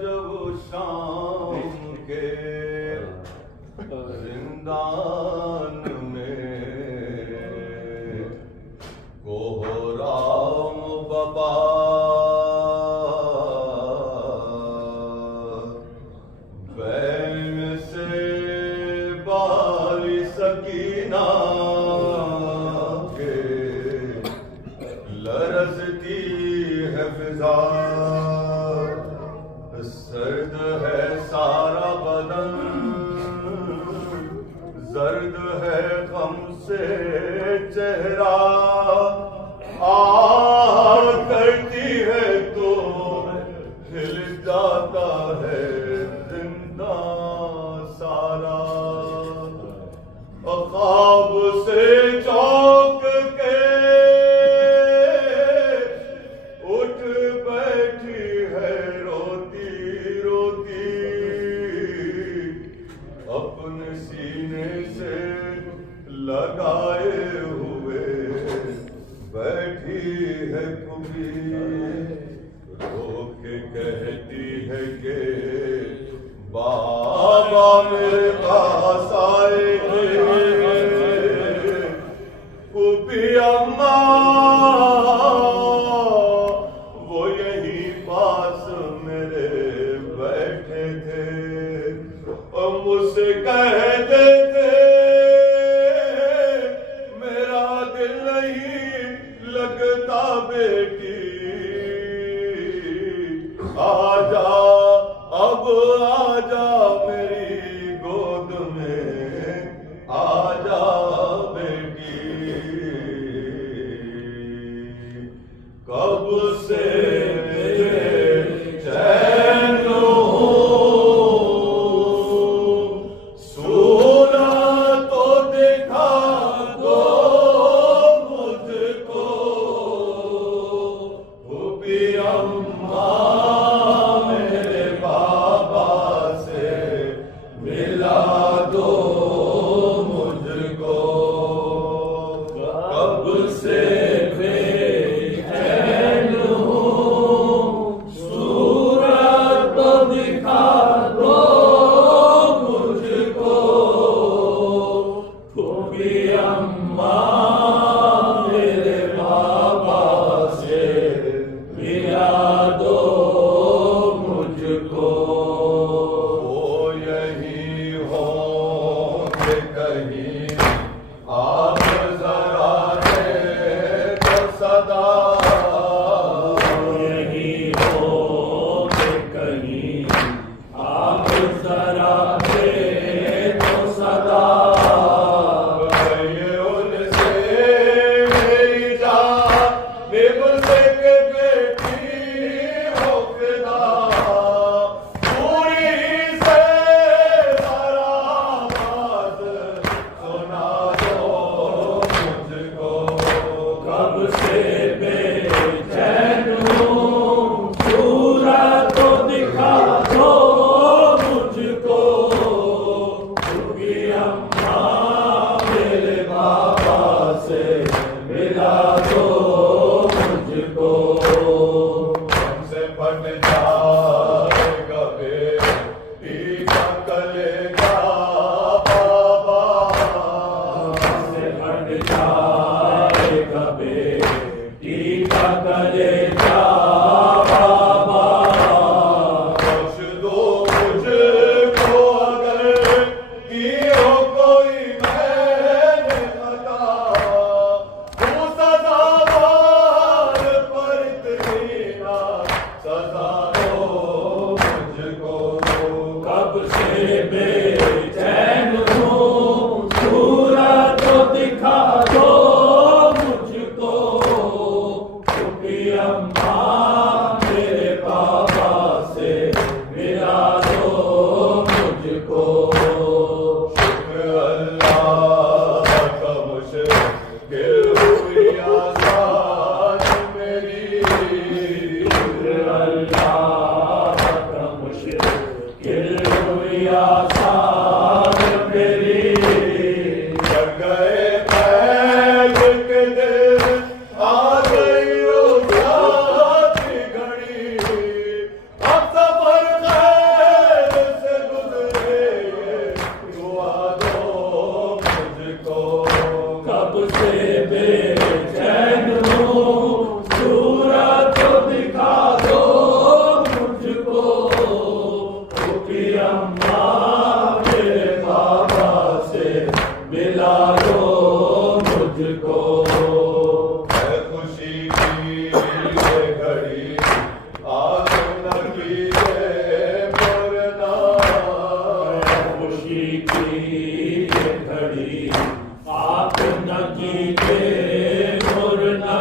जब शाम के जिंदान में कोहराम बाबा बैन से बाली सकीना के लरजती है फिजा, सर्द है सारा बदन, जर्द है गम से चेहरा, करती है तो हिल जाता है जिंदा सारा। ख्वाब से चौंक के उठ बैठी है रोती रोती, अपने सीने से लगाए हुए बैठी है कुबी, रो के कहती है कि बाबा मेरे पास आएंगे। कुबी अम्मा वो यहीं पास मेरे बैठे थे और मुझसे कहते थे मेरा दिल नहीं लगता बेटी, आजा अब आजा मेरी गोद में, आजा बेटी। कब से चैन हूँ, सोना तो दिखा दो मुझको, भी अम्मा मेरे बाबा से मिला दो मुझको। कब से बेचैन हूँ, सूरत तो दिखा दो मुझको, भी अम्मा मेरे बाबा से मिला दो मुझको। वो यही होंगे कहीं आप जरा दे तो सदा, यही होंगे कहीं आप जरा दे तो सदा, ये उनसे मेरी जान बेबसे के बेटी हो फिदा, पूरी से सारा बात सुना से बेचैन हूँ, सूरत दिखा दो मुझको, क्योंकि अम्मा मेरे बाबा से मिला दो मुझको। है खुशी की ये घड़ी आग न कीजिए मरना, खुशी की ये घड़ी आग न कीजिए मरना।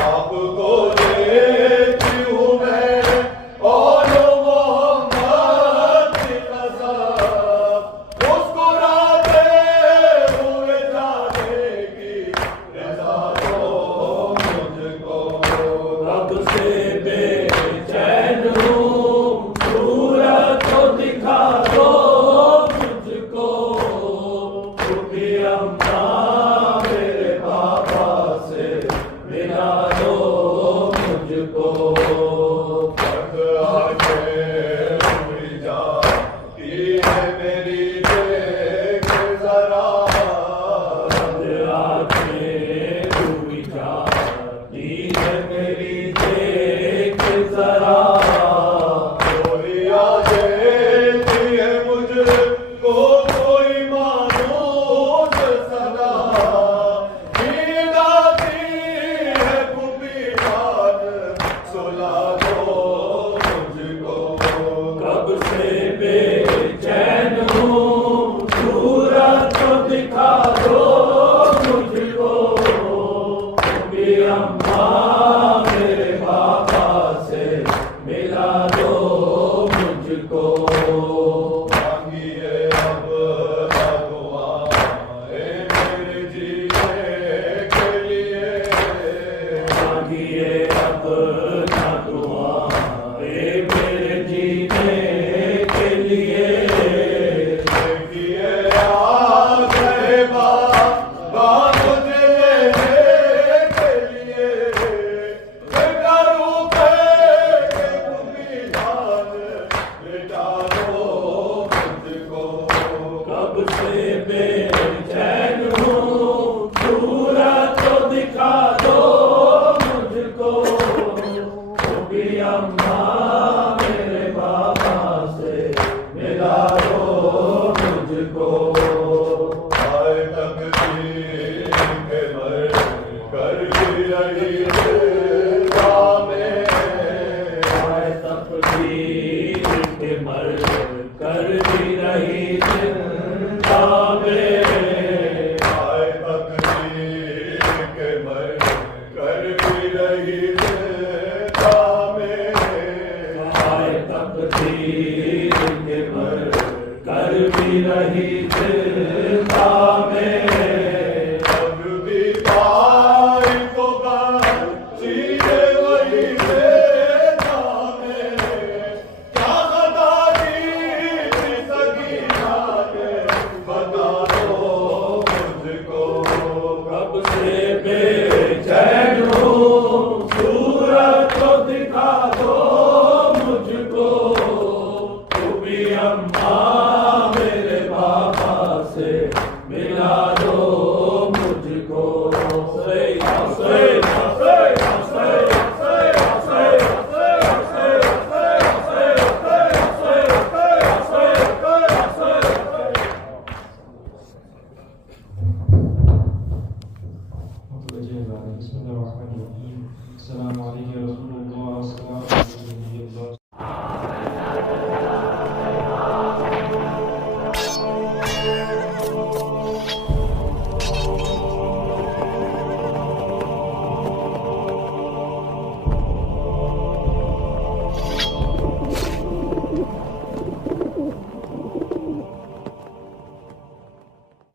आपको देती हूँ मैं और मोहम्मद की कसम, मुस्कुराते हुए जानेगी रज़ा दो मुझको। रब से बेचैन हूँ, सूरत तो दिखा दो मुझको, क्योंकि अम्मा मेरे बाबा से मिला दो मुझको। पग आके उड़ जाती है मेरी देख जरा, पग आके उड़ जाती है मेरी देख जरा। गोलियां देती है मुझको कोई मानूस सदा, नींद आती है फूफी जान, सुला दो मुझको। कब से बेचैन हूँ, सूरत तो दिखा दो